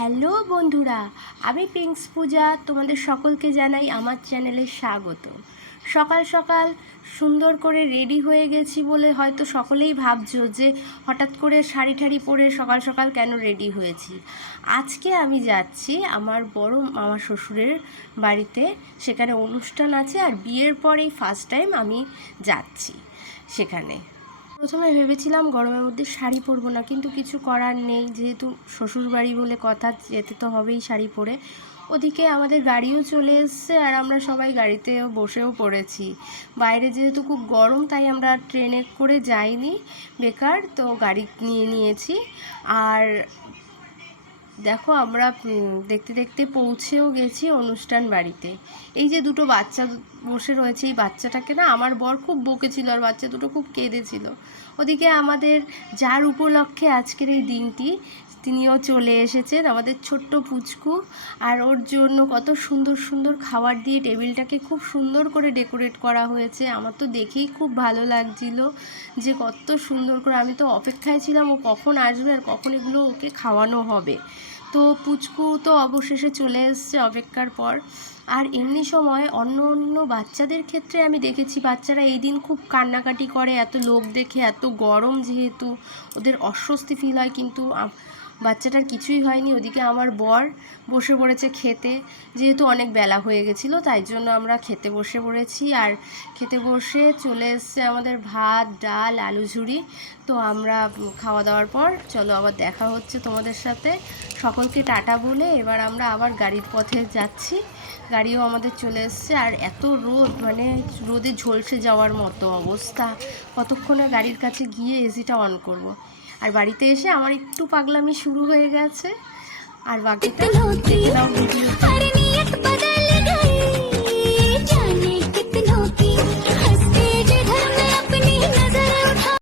Hello বন্ধুরা, আমি pinks পূজা। তোমাদের সকলকে জানাই আমার চ্যানেলে স্বাগত। সকাল সকাল সুন্দর করে রেডি হয়ে গেছি বলে হয়তো সকলেই ভাবছো যে হঠাৎ করে শাড়ি ঠাড়ি পরে সকাল সকাল কেন রেডি হয়েছি। আজকে আমি যাচ্ছি আমার বড় মামা শ্বশুরের বাড়িতে, সেখানে অনুষ্ঠান আছে আর বিয়ের পরেই ফার্স্ট টাইম আমি যাচ্ছি সেখানে। প্রথমে ভেবেছিলাম গরমের মধ্যে শাড়ি পরবো না, কিন্তু কিছু করার নেই, যেহেতু শ্বশুরবাড়ি বলে কথা, যেতে তো হবেই শাড়ি পরে। ওদিকে আমাদের গাড়িও চলে এসছে আর আমরা সবাই গাড়িতে বসেও পড়েছি। বাইরে যেহেতু খুব গরম, তাই আমরা ট্রেনে করে যাইনি, বেকার, তো গাড়ি নিয়ে নিয়েছি। আর দেখো আমরা দেখতে দেখতে পৌঁছেও গেছি অনুষ্ঠান বাড়িতে। এই যে দুটো বাচ্চা বসে রয়েছে, এই বাচ্চাটাকে না আমার বর খুব বকেছিল আর বাচ্চা দুটো খুব কেঁদেছিল। ওদিকে আমাদের যার উপলক্ষে আজকের এই দিনটি, তিনিও চলে এসেছেন, আমাদের ছোট্ট পুচকু। আর ওর জন্য কত সুন্দর সুন্দর খাবার দিয়ে টেবিলটাকে খুব সুন্দর করে ডেকোরেট করা হয়েছে। আমার তো দেখেই খুব ভালো লাগছিল যে কত সুন্দর করে, আমি তো অপেক্ষায় ছিলাম ও কখন আসবে আর কখন এগুলো ওকে খাওয়ানো হবে। তো পুচকু তো অবশেষে চলে এসছে অপেক্ষার পর। আর এমনি সময় অন্য অন্য বাচ্চাদের ক্ষেত্রে আমি দেখেছি বাচ্চারা এই দিন খুব কান্নাকাটি করে, এত লোক দেখে, এত গরম যেহেতু ওদের অস্বস্তি ফিল হয়, কিন্তু বাচ্চাটার কিছুই হয়নি। ওদিকে আমার বর বসে পড়েছে খেতে, যেহেতু অনেক বেলা হয়ে গেছিলো তাই জন্য আমরা খেতে বসে পড়েছি। আর খেতে বসে চলে এসছে আমাদের ভাত, ডাল, আলু ঝুড়ি। তো আমরা খাওয়া দাওয়ার পর চলো আবার দেখা হচ্ছে তোমাদের সাথে। সকলকে টাটা বলে এবার আমরা আবার গাড়ির পথে যাচ্ছি। গাড়িও আমাদের চলে এসছে। আর এত রোদ, মানে রোদে ঝলসে যাওয়ার মতো অবস্থা। কতক্ষণে গাড়ির কাছে গিয়ে এসিটা অন করব। আর বাড়িতে এসে আমার একটু পাগলামি শুরু হয়ে গেছে। আর বাকিটা দেখে নাও ভিডিও।